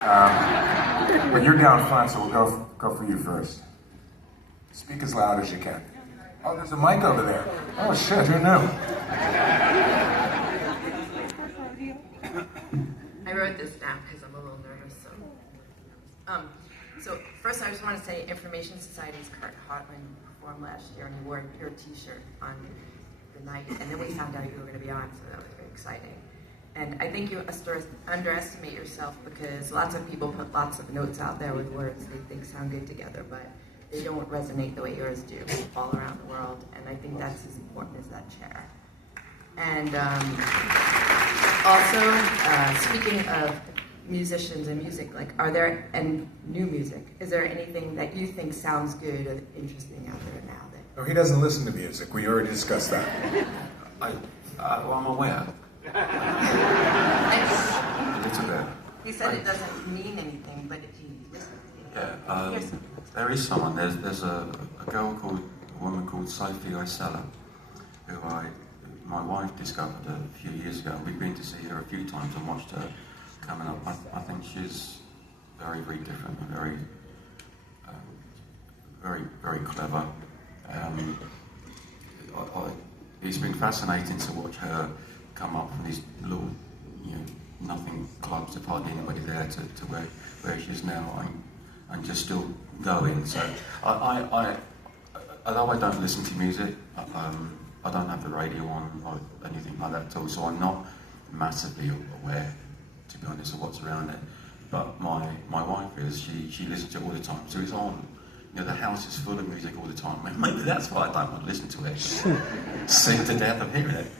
But you're down front, so we'll go for you first. Speak as loud as you can. Oh, there's a mic over there. Oh shit, who knew? I wrote this down because I'm a little nervous. So first I just want to say Information Society's Kurt Hotman performed last year, and he wore your t-shirt on the night, and then we found out you were going to be on, so that was very exciting. And I think you underestimate yourself, because lots of people put lots of notes out there with words they think sound good together, but they don't resonate the way yours do all around the world. And I think that's as important as that chair. And also, speaking of musicians and music, like, and new music, is there anything that you think sounds good or interesting out there now? Oh, he doesn't listen to music. We already discussed that. I'm aware. A little bit. He said it doesn't mean anything, but if you listen, Yeah, there is someone. There's a woman called Sophie Isella, who my wife discovered a few years ago. We've been to see her a few times and watched her coming up. I think she's very, very different and very clever. It's been fascinating to watch her come up from these little, nothing clubs, there's hardly anybody there, to where she is now, and just still going. So although I don't listen to music, I don't have the radio on or anything like that at all, so I'm not massively aware, to be honest, of what's around it. But my wife is, she listens to it all the time, so it's on. The house is full of music all the time. Maybe that's why I don't want to listen to it. Sick to death of hearing it.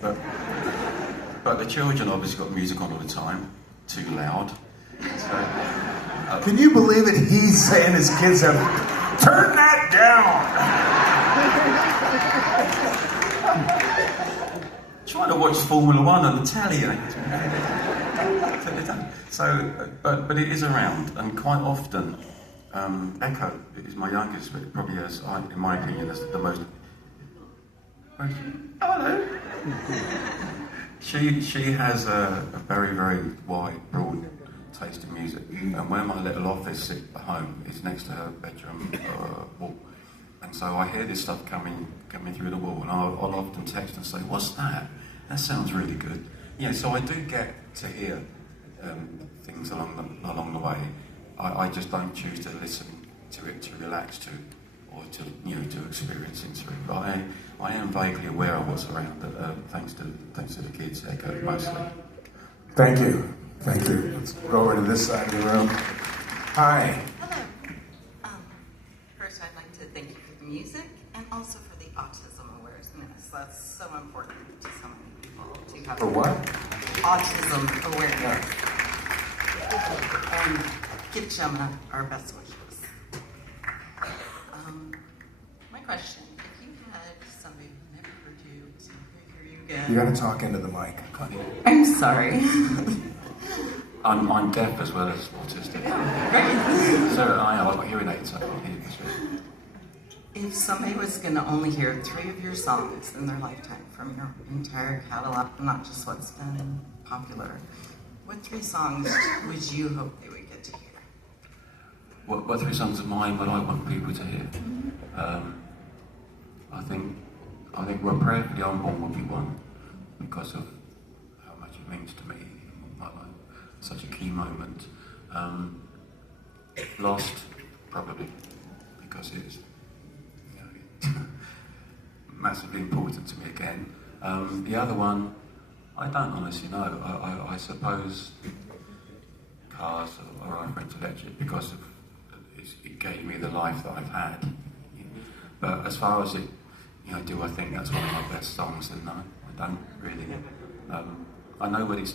But the children obviously got music on all the time, too loud. So, can you believe it? He's saying his kids have, turn that down! Trying to watch Formula One on the telly. So, but it is around, and quite often, Echo is my youngest, but probably has, in my opinion, is the most. Oh, hello. She has a very, very wide, broad taste in music, and where my little office at home is next to her bedroom wall, and so I hear this stuff coming through the wall, and I'll often text and say, "What's that? That sounds really good." So I do get to hear things along the way. I just don't choose to listen to it to relax to, or to to experience it through. But I am vaguely aware of what's around, thanks to the kids, Echo, mostly. Thank you. Let's go over to this side of the room. Hi. Hello. First, I'd like to thank you for the music and also for the autism awareness. That's so important to so many people to have. For what? Autism awareness. And give Gemma our best wishes. My question, if you had somebody who never heard you to hear you again. You gotta talk into the mic. I'm sorry. I'm deaf as well as autistic. Right. So I've got hearing aids, so I can't hear you. If somebody was going to only hear 3 of your songs in their lifetime from your entire catalog, not just what's been popular, what 3 songs would you hope they would get to hear? What 3 songs of mine would I want people to hear? I think "We're Prayer for the Unborn" would be one, because of how much it means to me in my life. Such a key moment. "Lost," probably, because it's massively important to me again. The other one, I don't honestly know. I suppose "Cars" or "I Went Electric," because it gave me the life that I've had. But as far as it, do I think that's one of my best songs? Then no, I don't really. I know what it's